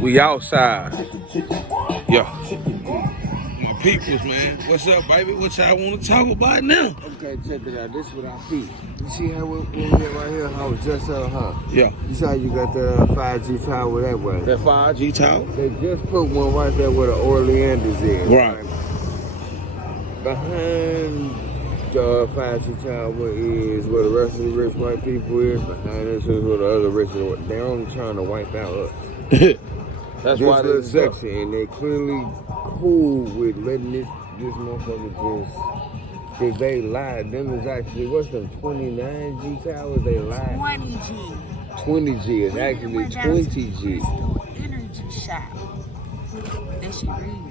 We outside. Yeah. My peoples, man. What's up, baby? What y'all want to talk about now? Okay, check it out. This is what I peep. You see how we here right here? How it's just huh? Yeah. You see how you got the 5G tower that way? That 5G tower? They just put one right there where the Orleans is. Right. Behind the 5G tower is where the rest of the rich white people is. Behind us is where the other rich, they're only trying to wipe out us. That's this why little this section, and they clearly cool with letting this motherfucker just, cause they lied. Them is actually, what's them, 29G towers? They lied. 20G. 20G is actually 20G. Energy shop. That she read.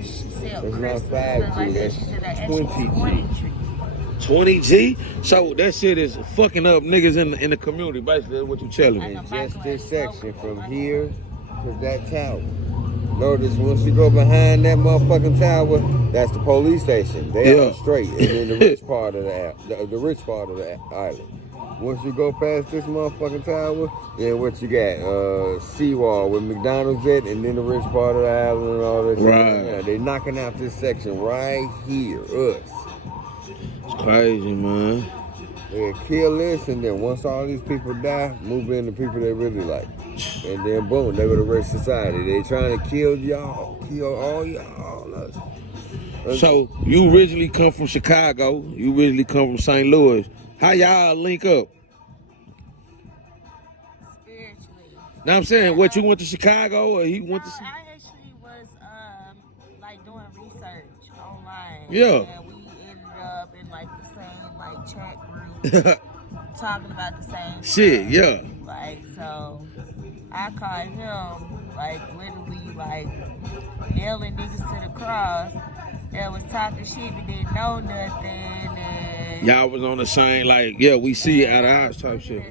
She said It's not crystals, 5G, like that's she said that 20G. 20G? So that shit is fucking up niggas in the community. Basically, that's what you telling me. And just this section from here to that tower. Notice once you go behind that motherfucking tower, that's the police station. They are straight, and then the rich part of the rich part of the island. Once you go past this motherfucking tower, then what you got? Seawall with McDonald's at, and then the rich part of the island and all that. Right. Yeah, they knocking out this section right here, us. It's crazy, man. They kill this, and then once all these people die, move in the people they really like. And then boom, they go to rich society. They trying to kill y'all, kill all y'all. So you originally come from Chicago. You originally come from St. Louis. How y'all link up? Spiritually. Now I'm saying, what, you went to Chicago or he went to? I actually was like doing research online. Yeah. And we ended up in like the same like chat group, talking about the same shit. stuff. Yeah. Like so, I called him like literally like nailing niggas to the cross. That was talking shit but didn't know nothing. And Y'all was on the same, like, yeah, we see it out of house type shit.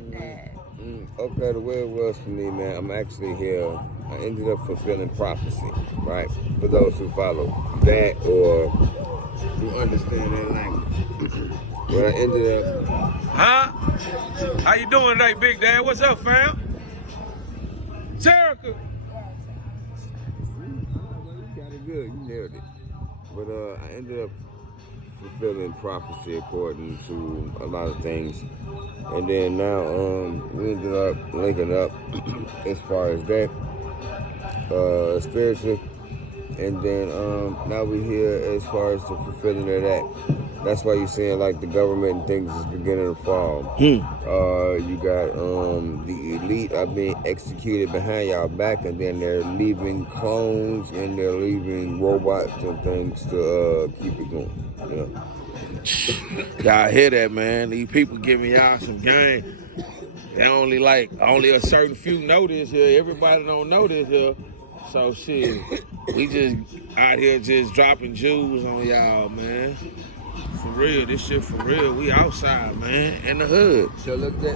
Okay, the way it was for me, man, I'm actually here. I ended up fulfilling prophecy, right? For those who follow that or who understand that language. But I ended up... Huh? How you doing today, Big Dad? What's up, fam? Jericho. You got it good, you nailed it. But I ended up fulfilling prophecy according to a lot of things. And then now we ended up linking up as far as that, spiritually. And then now we're here as far as the fulfilling of that. That's why you're seeing like the government and things is beginning to fall. You got the elite are being executed behind y'all back, and then they're leaving clones and they're leaving robots and things to keep it going. You know? Y'all hear that, man? These people giving y'all some game. They only a certain few know this here. Everybody don't know this here. So shit, we just out here just dropping jewels on y'all, man. For real, this shit for real. We outside, man, in the hood. So look at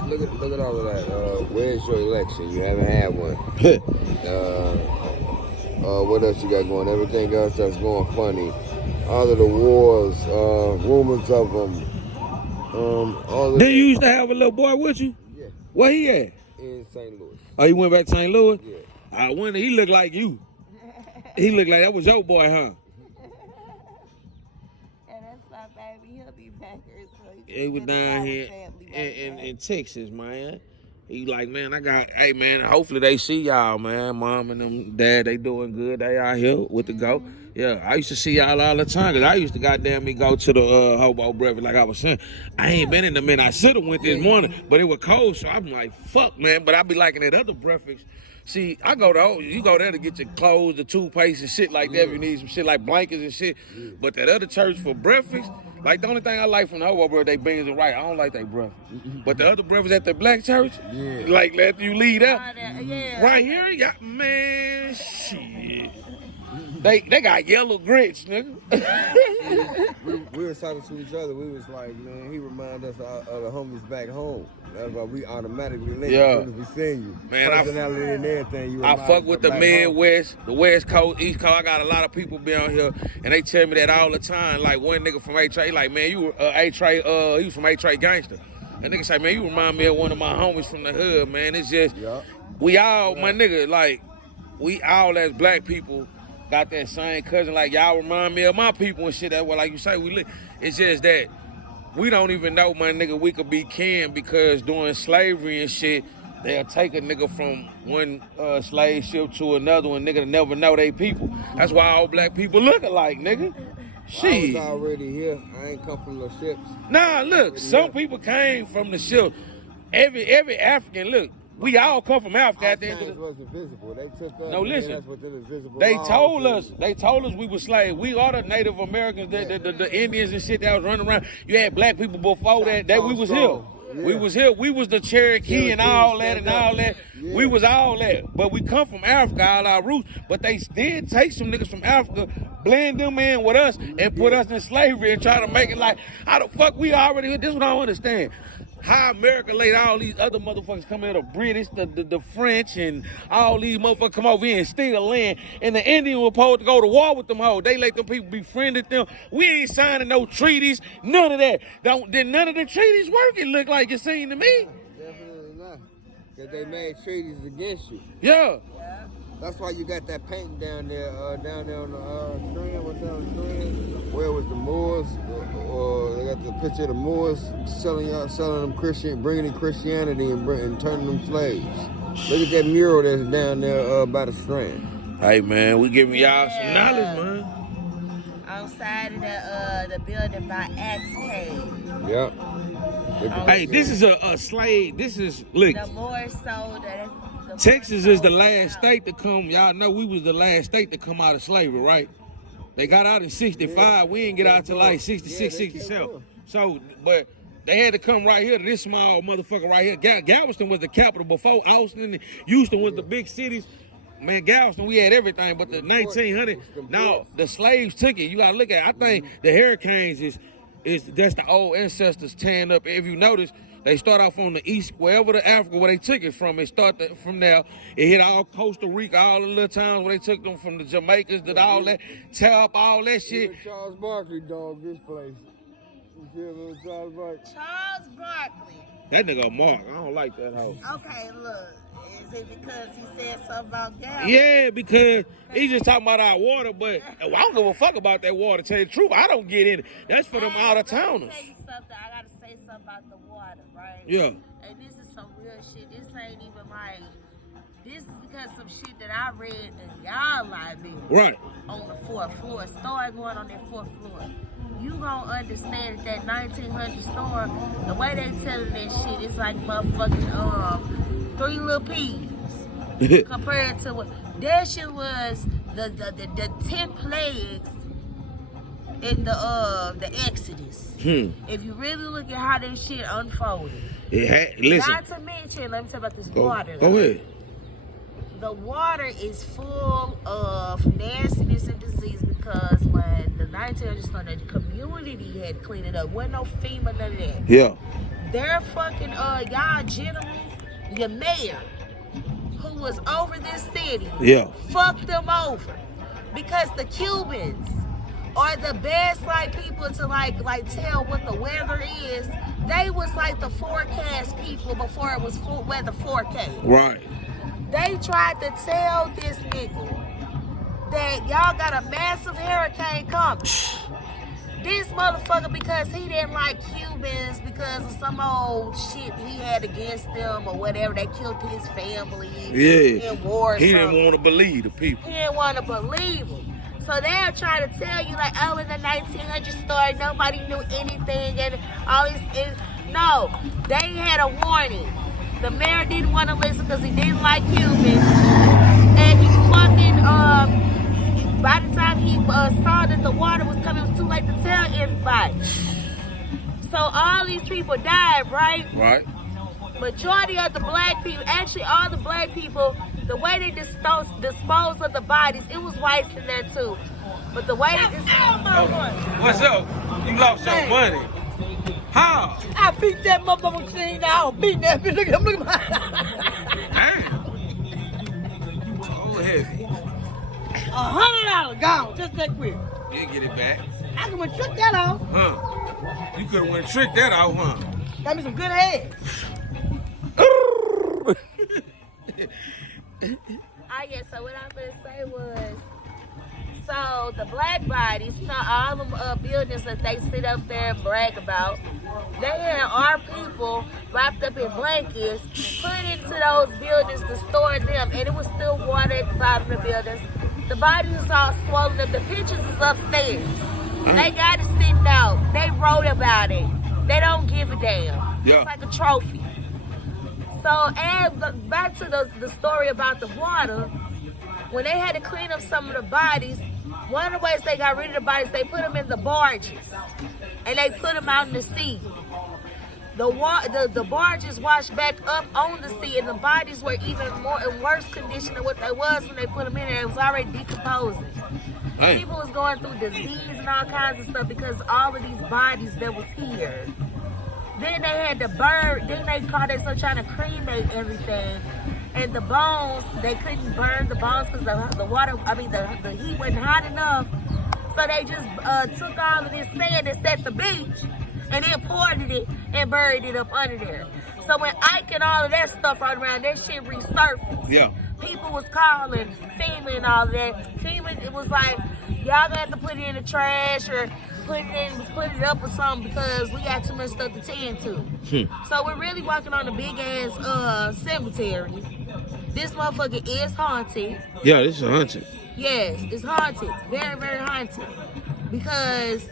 all of that. Where's your election? You haven't had one. What else you got going? Everything else that's going funny. All of the wars, rumors of them. All of Then you used to have a little boy with you? Yeah. Where he at? In St. Louis. Oh, you went back to St. Louis? Yeah. I wonder, he looked like you. He looked like that was your boy, huh? and that's my baby. He'll be back here. So He was down here in Texas, man. He like, man, hey, man, hopefully they see y'all, man. Mom and them, dad, they doing good. They out here with the go. Yeah, I used to see y'all all the time, because I used to goddamn me go to the hobo breakfast, like I was saying. I ain't been in a minute. I should have went this morning, but it was cold, so I'm like, fuck, man. But I be liking that other breakfast. See, you go there to get your clothes, the toothpaste and shit like that if you need some shit like blankets and shit. But that other church for breakfast, like the only thing I like from the hobo breakfast, they beans and rice. I don't like they breakfast. But the other breakfast at the black church, like after you leave out, right here, yeah, man, shit. They got yellow grits, nigga. we were talking to each other. We was like, man, he reminded us of the homies back home. That's why we automatically link as soon as we seen you. Man, personality and everything. I fuck with the Midwest, the West Coast, East Coast. I got a lot of people down here, and they tell me that all the time. Like one nigga from A-Tray, like, man, you were A-Tray, he was from A-Tray Gangster. A nigga say, man, you remind me of one of my homies from the hood, man. It's just, Yeah. we all, my nigga, like, we all as black people got that same cousin. Like, y'all remind me of my people and shit. That way, like you say, we live. It's just that we don't even know, my nigga, we could be kin because during slavery and shit, they'll take a nigga from one slave ship to another one, nigga, to never know they people. That's why all black people look alike, nigga. Shit. I was already here. I ain't come from the ships. Nah, look, some people came from the ship. Every African, look, we all come from Africa at the end of the wasn't visible. They took us. No, listen. That's what the invisible They laws told do. us we were slaves. We are the Native Americans, the Indians and shit that was running around. You had black people before that we was here. Yeah. We was here. We was the Cherokee and all that and all that. Yeah. We was all that. But we come from Africa, all our roots. But they did take some niggas from Africa, blend them in with us, and put us in slavery and try to make it like, how the fuck we already, this is what I don't understand. How America let all these other motherfuckers come in, the British, the French, and all these motherfuckers come over here and steal land, and the Indians were supposed to go to war with them hoes. They let them people befriended them. We ain't signing no treaties, none of that. Did none of the treaties work, it looked like it seemed to me. Definitely not. Because they made treaties against you. Yeah. That's why you got that painting down there on the Strand. What's that on the Strand? Where was the Moors? They got the picture of the Moors selling them bringing in Christianity and turning them slaves. Look at that mural that's down there by the Strand. Hey man, we giving y'all some knowledge, man. Outside of the building by Axe Cave. Yep. Hey, this is a slave. This is, look. The more so that Texas is the last state to come. Y'all know we was the last state to come out of slavery, right? They got out in 65. Yeah. We didn't get out till like 66, 67. So, but they had to come right here to this small motherfucker right here. Galveston was the capital before Austin and Houston was the big cities. Man, Galveston, we had everything, but the 1900, now the slaves took it. You gotta look at it. I think the hurricanes that's the old ancestors tearing up. If you notice, they start off on the east, wherever the Africa, where they took it from. It started from there. It hit all Costa Rica, all the little towns where they took them from the Jamaicans, did all that, tear up all that shit. Even Charles Barkley dog this place. You see little Charles Barkley? Charles Barkley. That nigga Mark, I don't like that house. Okay, look. Is it because he said something about gas? Yeah, because he just talking about our water, but I don't give a fuck about that water. Tell you the truth, I don't get in it. That's for them out of towners. Tell you something. I gotta say something about the water, right? Yeah. And this is some real shit. This ain't even like. This is because some shit that I read in y'all library. Right. On the 4th floor. Story going on that 4th floor. You gonna understand that 1900 store, the way they telling that shit, it's like motherfucking 3 Little Pigs compared to what that shit was the 10 plagues in the Exodus. If you really look at how that shit unfolded. Listen. Not to mention, let me tell you about this water. Go ahead. The water is full of nastiness and disease because when the 1900s started, the community had cleaned it up. Wasn't no FEMA, none of that. Yeah. Their fucking y'all gentlemen, your mayor, who was over this city, fucked them over because the Cubans are the best like people to like tell what the weather is. They was like the forecast people before it was weather forecast. Right. They tried to tell this nigga that y'all got a massive hurricane coming. This motherfucker, because he didn't like Cubans because of some old shit he had against them or whatever, they killed his family in war. He didn't want to believe the people. He didn't want to believe them. So they're trying to tell you like, oh, in the 1900s story, nobody knew anything and all this. No, they had a warning. The mayor didn't want to listen because he didn't like Cubans. And he fucking, by the time he saw that the water was coming, it was too late to tell everybody. So all these people died, right? Right. Majority of the black people, actually all the black people, the way they dispose of the bodies, it was whites in there too. But the way they What's up? You lost your money. How? I beat that motherfucker clean out. Beat that bitch. Look at my. Damn. Oh, heavy. $100 gone. Just that quick. You get it back. I can trick that off. Huh? You could have went and tricked that out, huh? Got me some good head. Yeah, so what I was gonna say was, so the black bodies, you know, all them buildings that they sit up there and brag about, they had our people wrapped up in blankets, put into those buildings to store them, and it was still water at the bottom of the buildings. The bodies is all swollen up. The pictures is upstairs. They got it sitting out. They wrote about it. They don't give a damn. Yeah. It's like a trophy. So, and back to the story about the water, when they had to clean up some of the bodies, one of the ways they got rid of the bodies, they put them in the barges, and they put them out in the sea. The barges washed back up on the sea, and the bodies were even more in worse condition than what they was when they put them in there. It was already decomposing. Hey. People was going through disease and all kinds of stuff because all of these bodies that was here. Then they had to burn. Then they called themselves trying to cremate everything, and the bones, they couldn't burn the bones because the water. I mean, the heat wasn't hot enough. So they just took all of this sand and set the beach, and then poured it and buried it up under there. So when Ike and all of that stuff right around, that shit resurfaced. Yeah. People was calling FEMA and all of that. FEMA, it was like, y'all gonna have to put it in the trash or put it up or something because we got too much stuff to tend to. So we're really walking on a big ass cemetery. This motherfucker is haunted. Yeah, this is haunted. Yes, it's haunted. Very, very haunted. Because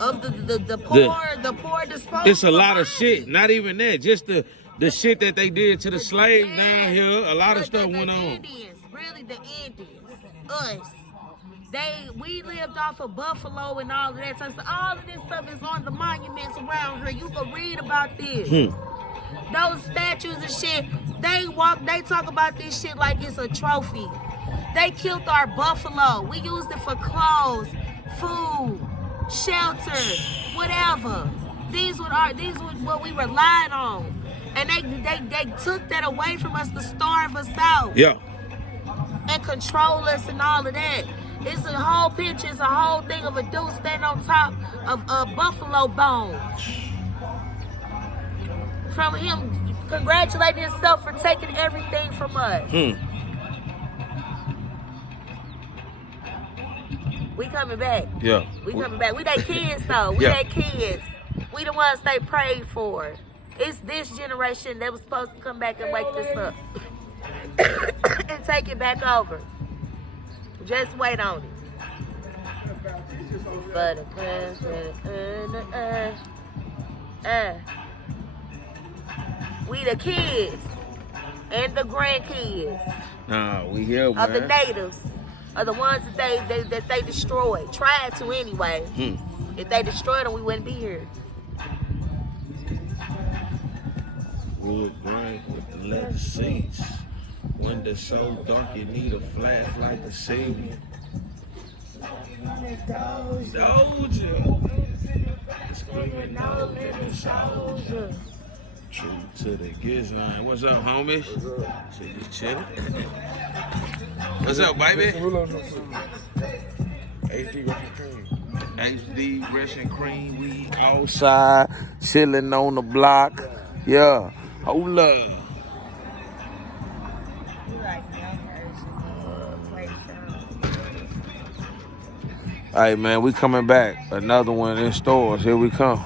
of the poor disposal. It's a lot of shit. Not even that. Just the shit that they did to the slaves down here. A lot of stuff went on. Indians, really the Indians, us. We lived off of buffalo and all of that. So all of this stuff is on the monuments around here. You can read about this. Those statues and shit, they talk about this shit like it's a trophy. They killed our buffalo. We used it for clothes, food, shelter, whatever. These were what we relied on. And they took that away from us to starve us out. Yeah. And control us and all of that. It's a whole picture, it's a whole thing of a dude standing on top of buffalo bones. From him congratulating himself for taking everything from us. We coming back. Yeah. We coming back. We they kids though. We they kids. We the ones they prayed for. It's this generation that was supposed to come back and wake this up. And take it back over. Just wait on it. For the we the kids and the grandkids. Nah, we here, man. Of the natives. Are the ones that they destroyed. Tried to anyway. If they destroyed them, we wouldn't be here. Wood grain with the leather seats. Window so dark you need a flashlight to see me. Soldier. Screaming no living soldier. True to the gizzard. What's up, homies? Shit, just chilling. What's up, baby? HD Russian cream. We outside, chilling on the block. Yeah. Hold up. Hey man, we coming back. Another one in stores. Here we come.